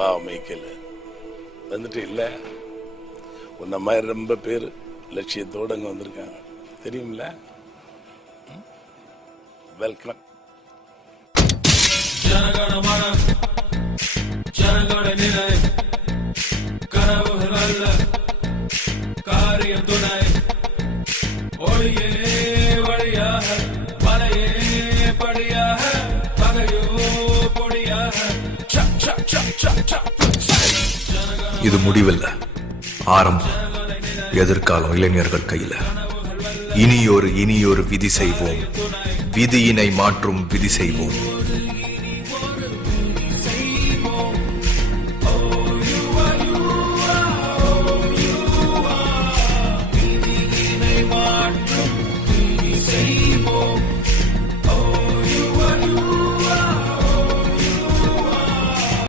வா மைக்கேல், வந்துட்டு இல்லை உன்ன மாதிரி ரொம்ப பேர் லட்சியத்தோடு அங்கே வந்திருக்காங்க தெரியுமில்ல. வெல்கம். ஜனகணமன ஜனகண நிலை கனவுகள் அல்ல காரியம் துணை ஒளியே வழியாக மலையே படியாக பகையோ பொடியாக. இது முடிவில்ல, ஆரம்பம். எதிர்காலம் இளைஞர்கள் கையில. இனியொரு விதி செய்வோம், விதியினை மாற்றும் விதி செய்வோம்.